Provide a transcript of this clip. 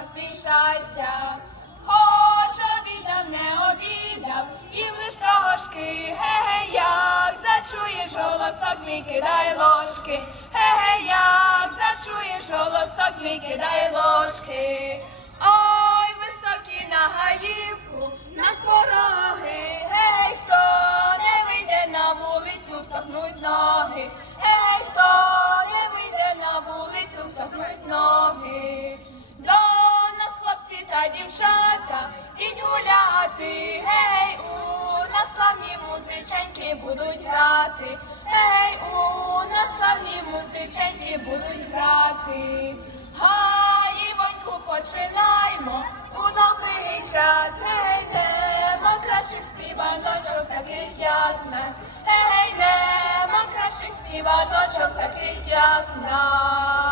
поспішайся. Хоч обідав, не обідав, і лиш трошки, ге-ге, як зачуєш голосок мій, кидай ложки, ге-ге, як зачуєш голосок мій, кидай ложки. Ой, високі на гаївку, на спороги, гей, хто не вийде на вулицю, всохнуть ноги, гей, хто не вийде на вулицю, всохнуть ноги. До нас хлопці та дівчата, ідь гуляти, гей, у нас славні музиченьки будуть грати, гей, у нас славні музиченьки будуть грати. Гаївоньку починаймо у добрий час, гей, нема кращих співаночок, таких як нас, гей, нема кращих співаночок, таких як нас.